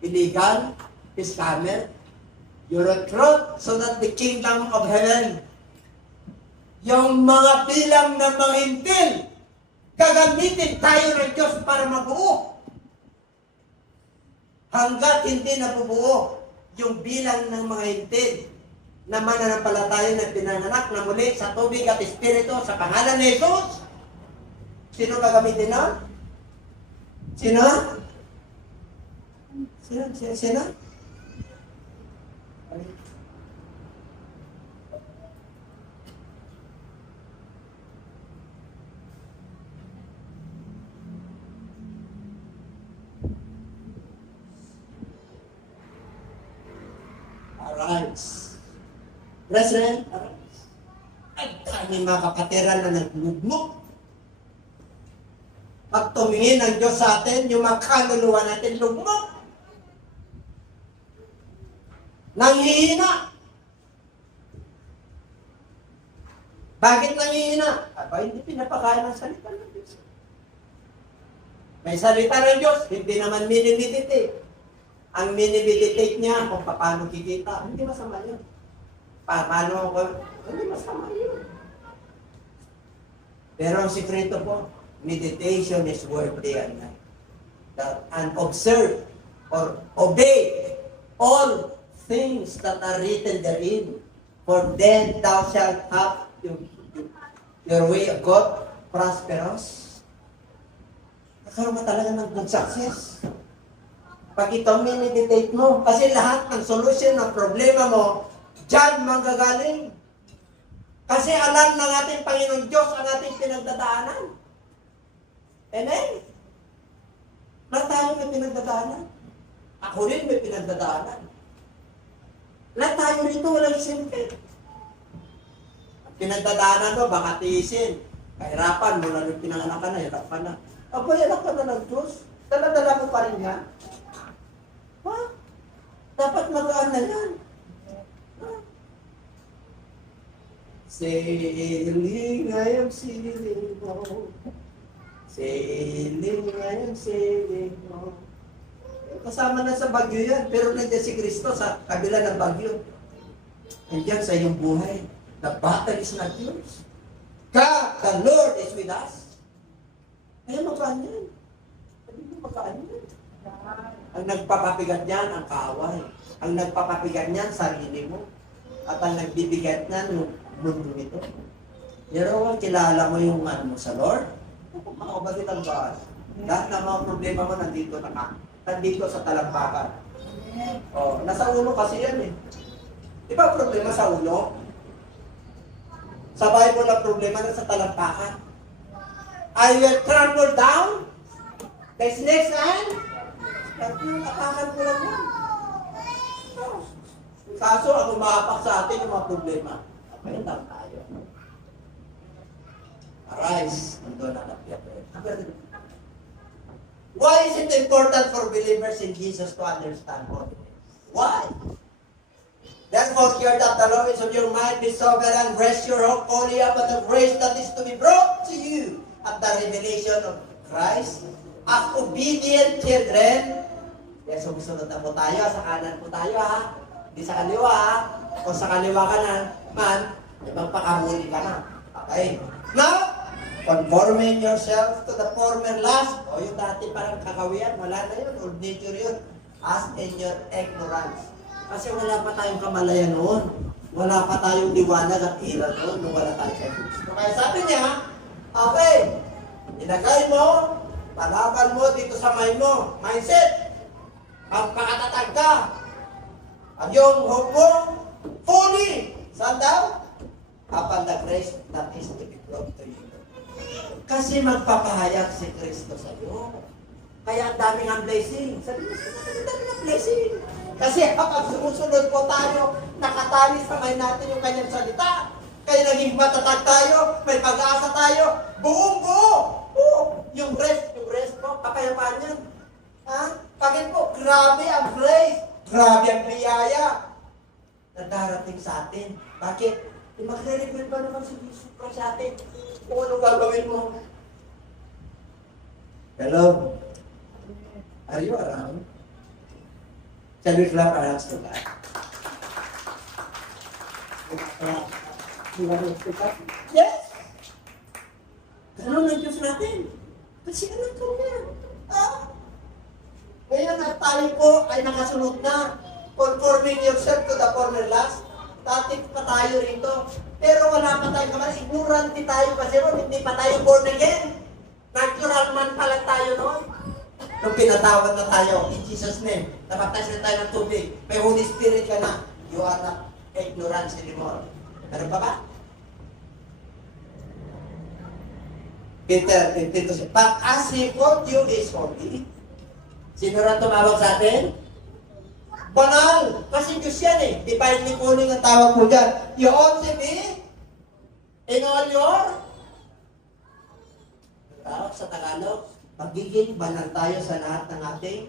Illegal? Scammer? You recruit so that the kingdom of heaven, yung mga bilang ng mga hintil, gagamitin tayo ng Diyos para mabuo. Hanggat hindi nabubuo yung bilang ng mga hintil na mananampalataya na pinanganak na muli sa tubig at espiritu sa pangalan ni Jesus, sino gagamitin na? Sino? Sino? Arise. Brethren, arise. Ang daming mga kapatiran na naglugmok. Pag tumingin ng Diyos sa atin, yung mga kaluluwa natin lugmok. Nanghihina. Bakit nanghihina? Aba, hindi pinapakain ng salita ng Diyos. May salita ng Diyos, hindi naman minimeditate. Ang minimeditate niya kung paano kikita, hindi masama yun. Paano, hindi masama yun. Pero ang sikreto po, meditation is worth day and night. And observe or obey all things that are written therein. For then thou shalt have your way of God prosperous. Nakaroon ka talaga ng good success. Pag ito minimeditate mo, kasi lahat ng solution ng problema mo, dyan manggagaling. Kasi alam ng ating Panginoon Diyos ang ating pinagdadaanan. Amen? Lahat tayo may pinagdadaanan. Ako rin may pinagdadaanan. Lahat tayo rito walang simple. Ang pinagdadaanan mo, baka tiisin. Kahirapan, mula nung pinanganak ka na, hirap ka na. Aba, hirap ka na ng Diyos. Dala-dala mo pa rin yan. Ha? Dapat magaan na yan. Ha? Sailing, I am sailing home. Sailing, I am sailing home. Kasama na sa bagyo yan, pero nandiyan si Kristo sa kabila ng bagyo. Nandiyan sa iyong buhay. The battle is not yours. God, the Lord is with us. Kaya magaan yan. Sabi mo, magaan yan. Ang nagpapabigat niyan, ang kaaway. Ang nagpapabigat niyan, sarili mo. At ang nagbibigat niyan, yung mundo nito. Pero kilala mo yung ano mo sa Lord, makakabagit ang baas. Lahat ng mga problema mo nandito na ka. Nandito sa talampakan. Oh, nasa ulo kasi yan eh. Di ba problema sa ulo? Sa Bible ang problema na sa talampakan. I will crumble down. The snakes and atakan ko lang yan. Kaso ang umapak sa atin yung mga problema. Ngayon lang tayo. Arise. Nandun na napiyat. Why is it important for believers in Jesus to understand holiness? Why? Therefore, hear that the Lord is of your mind, be sober and rest your hope only upon the grace that is to be brought to you at the revelation of Christ. As obedient children, kaya sumusunod na po tayo, sa kanan po tayo ha, hindi sa kaliwa ha, kung sa kaliwa ka na, man, ibang pakahuli ka na. Okay. Now, Conforming yourself to the former lust. O yung dati parang kakawian, wala na yun. Old nature yun. As in your ignorance. Kasi wala pa tayong kamalayan noon. Wala pa tayong liwanag at ilaw noon nung wala tayo kay Kristo. Kaya sabi niya, okay, ilagay mo, palaban mo dito sa mind mo. Mindset. Magpakatatag ka. At yung hope mo, fully. Saan daw? Upon the grace that is to be brought to you. Kasi magpapahayag si Kristo sa iyo. Kaya ang daming ang blessing. Sabi mo, ang daming ang blessing. Kasi kapag sumusunod po tayo, nakatali sa may natin yung kanyang salita. Kaya naging matatag tayo, may pag-asa tayo, buong buo. Yung rest po, kapayapaan yan. Ha? Pagin po, grabe ang grace. Grabe ang biyaya na darating sa atin. Bakit? Magre-reveal ba naman si Jesus Christ sa atin? Kung anong gagawin mo? Hello? Are you around? Shall we clap our hands to God? Yes! Ganun ang Diyos natin. Kasi anak ko niya. Ngayon na tayo po ay nakasunod na. Conforming yourself to the former lust. Dati pa tayo rito. Pero wala pa tayo kamay. Ignorante tayo kasi ron. Hindi pa tayo born again. Natural man pa lang tayo noon. Nung pinatawad na tayo, in Jesus' name, napaptas na tayo ng tubig. May Holy Spirit ka na. You are not ignorance anymore. Meron pa ba? Peter 15:2. But as He called you is holy. Sino rin tumawag sa atin? Banal! Kasi Diyos yan eh. Divinely calling ang tawag mo dyan. You ought to be in all your tawag sa Tagalog. Magiging banal tayo sa lahat ng ating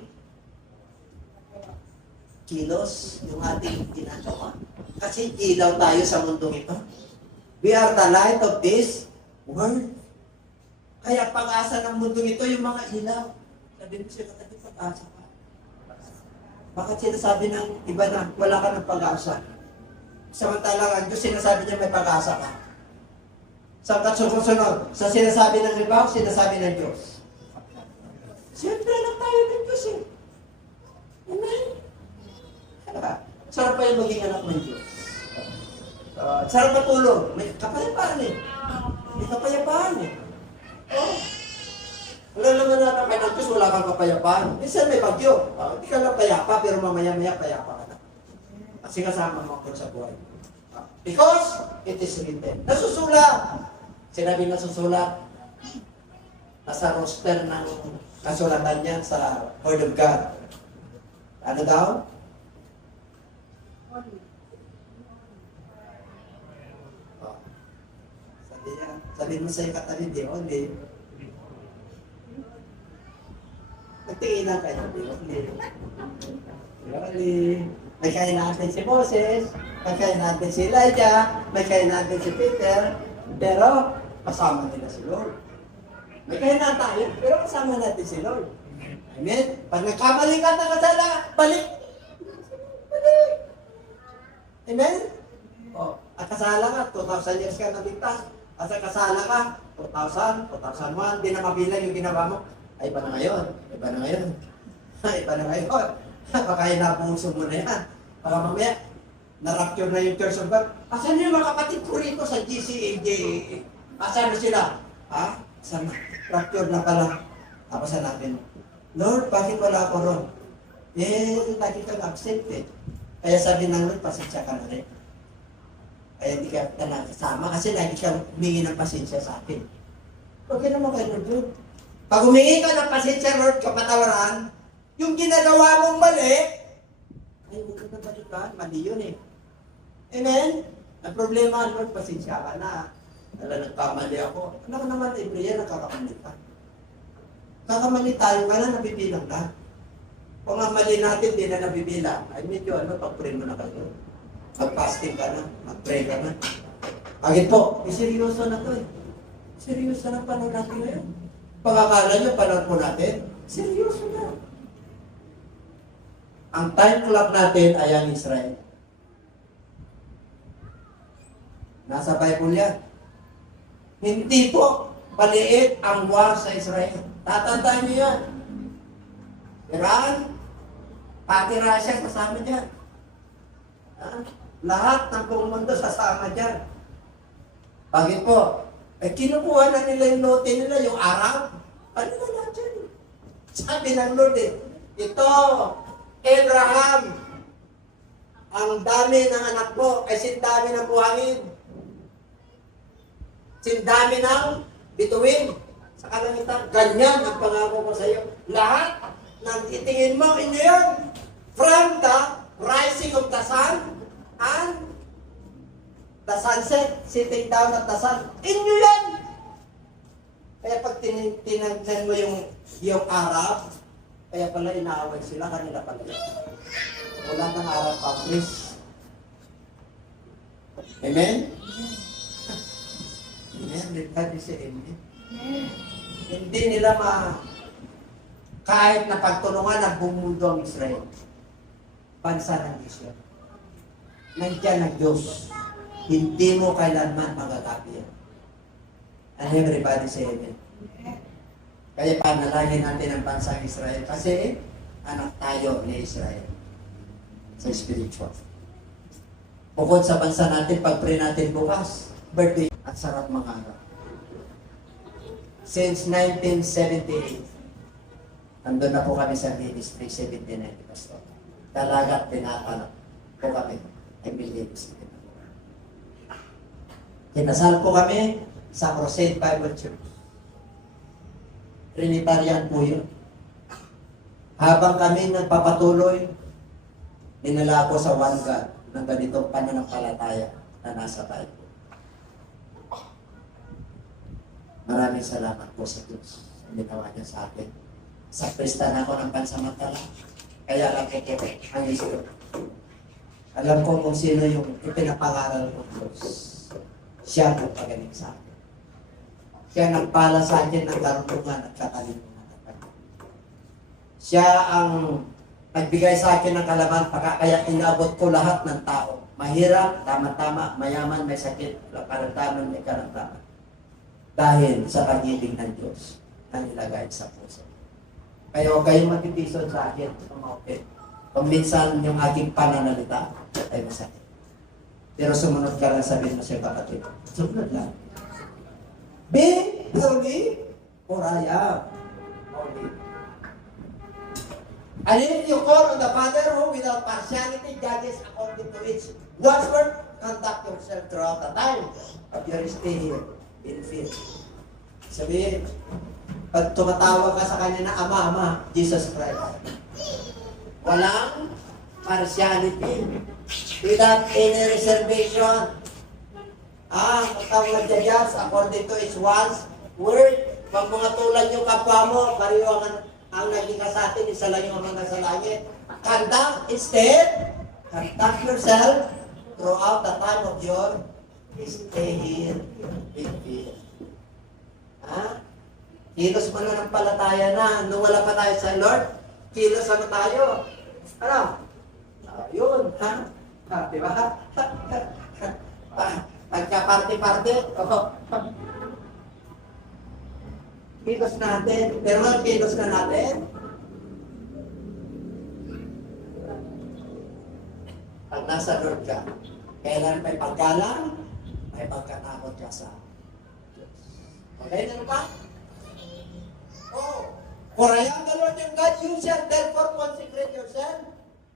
kilos, yung ating ginagawa. Kasi ilaw tayo sa mundong ito. We are the light of this world. Kaya pag-asa ng mundong ito, yung mga ilaw. Sabi mo siya, katabi pag-asa ka. Bakit sinasabi ng iba na wala ka ng pag-asa? Samantalang ang Diyos sinasabi niya may pag-asa ka. Sa katsusunod, sa sinasabi ng iba, sinasabi ng Diyos. Siyempre lang tayo ng Diyos eh. Amen? Sarap pa yung maging anak ng Diyos. Sarap matulog. May kapayapaan eh. May kapayapaan eh. Oh. Wala naman natin kayo ng Diyos, wala kang kapayapaan. Minsan may bagyo. Hindi ka lang payapa, pero mamaya-maya payapa ka na. Kasi kasama mo ako sa buhay. Because it is written. Nasusulat. Sinabi nasusulat. Nasa roster ng kasulatan niya sa Word of God. Ano daw? Oh. Sabi mo sa'yo katabi, di only. Nagtingin lang kayo, di only. May kain natin si Moses, may kain natin si Elijah, may kain natin si Peter, pero kasama nila si Lord. May kailangan tayo, pero kasama natin si Lord. Amen? Pag nagkamali ka ng kasala, balik. Balik. Amen? O, at kasala ka, 2,000 years ka naligtas. At sa kasala ka, 2,000, 2001, di na mabilang yung ginawa mo. Ay, iba na ngayon. Iba na ngayon. Iba na ngayon. Baka inabuso mo na yan. Baka mamaya, na-rapture na yung Church of God. Asan yung mga kapatid ko rito sa GCA, JAA? Asan na sila? Ha? Sana, rapture na pala. Tapos natin, Lord, bakit wala ako ron? Eh, lagi kang absent eh. Kaya sabi ng Lord, pasensya ka na rin. Kaya hindi ka nakasama kasi lagi kang humingi ng pasensya sa akin. Okay naman kayo, Lord. Pag humingi ka ng pasensya, Lord, kapatawaran, yung ginagawa mong mali, ay, huwag ka na balikan. Mali yun eh. Amen? Ang problema, Lord, pasensya ka na. Alam, nagkamali ako. Ano ka naman, Ibriya, nagkakamali ka. Kakamali tayo ka na, nabibilang na. Kung ang mali natin, di na nabibilang. Ay, medyo pag-pray mo na kayo. Mag-fasting ka na, mag-pray ka na. Bakit po? Seryoso na to eh. Seryoso na panahon natin ngayon. Pagkakala nyo, panahon po natin, seryoso na. Ang time clock natin ay ang Israel. Nasa Bible yan. Hindi po. maliit ang war sa Israel. Tatandaan niyo yan. Iran, pati Russia, kasama dyan. Lahat ng buong mundo sasama dyan. Bakit po? Kinukuha na nila yung lote nila, yung Arab. Ano na lahat dyan? Sabi ng Lord ito, Abraham, ang dami ng anak mo, ay sindami ng buhangin. Sindami ng bituin sa kalangitan. Ganyan ang pangako ko sa iyo. Lahat ng itingin mo, inyo yun. From the rising of the sun and the sunset, sitting down at the sun. Inyo yan. Kaya pag tinagnan mo yung Arab, kaya pala inaaway sila, kanila pala yun. Wala ng Arab countries. Amen? Amen? Everybody say amen. Hindi nila kahit na pagtulungan ng buong mundo ang Israel. Bansa ng Israel. Nandiyan ang Diyos. Hindi mo kailanman magagabi yan. And everybody say amen. Kaya panalangin natin ang bansa ng Israel kasi anak tayo ni Israel sa spiritual. Bukod sa bansa natin, pag-pray natin bukas, birthday at sarap mga araw. Since 1978, nandun na po kami sa ministry, 1790 pastor. Dalagat, tinatanap po kami. Kinasal po kami sa Crusade Bible Church. Trinitarian po yun. Habang kami nagpapatuloy, dinala ako sa One God ng ganitong pananampalataya na nasa tayo. Maraming salamat po sa Diyos. Ang ginawa niya sa akin. Sakrista na ako ng pansamantala. Kaya alam ko po ang Iso. Alam ko kung sino yung ipinapangaral ng Diyos. Siya po pagaling sa akin. Siya nagpala sa akin ng karunungan at katalinuhan. Siya ang nagbigay sa akin ng kalaman, kaya inabot ko lahat ng tao. Mahirap, tama-tama, mayaman, may sakit, karamdaman, may karamdaman. Dahil sa pag-ibig ng Diyos na nilagay sa puso. Kaya huwag kayong magtitison sa akin. Kung minsan yung aking pananalita ay masakit. Pero sumunod ka lang, sabihin mo siya kapatid. Sumunod lang. Be holy, for I am holy. And if you call on the Father who without partiality judges according to its word, conduct yourself throughout the time of your stay here in faith. Sabihin, pag tumatawag ka sa kanya na Ama, Jesus Christ, walang partiality, without any reservation. Kung nagja-judge according to its word, pag mga tulad yung kapwa mo, pariyo ang naging sa atin, isa lang yung mga nasa langit. Conduct yourself throughout the time of your stay here with me. Kilos mo na ng palataya na. Nung wala pa tayo sa Lord, kilos ano tayo? Ano? Yun, di ba? Pagka-party-party, kilos natin. Pero kilos na natin. Pag nasa Lord ka, kailan may paggalang, may pagkatakot ka sa Diyos. Okay, ano ba? For I am the Lord your God, you shall therefore consecrate yourself.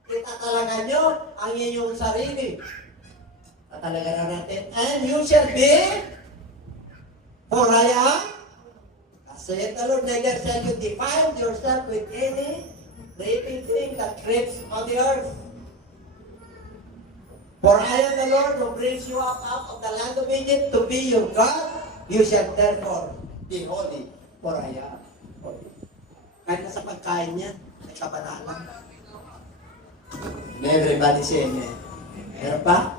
Itatalaga nyo ang inyong sarili. Tatalaga na natin. And you shall be, for I am, saith the Lord, neither shall you defile yourself with any creeping thing that creeps on the earth. For I am the Lord who brings you up out of the land of Egypt to be your God. You shall therefore be holy, for I am holy. Kahit na sa pagkain niya, may kabanalan. Everybody say amen. Meron pa?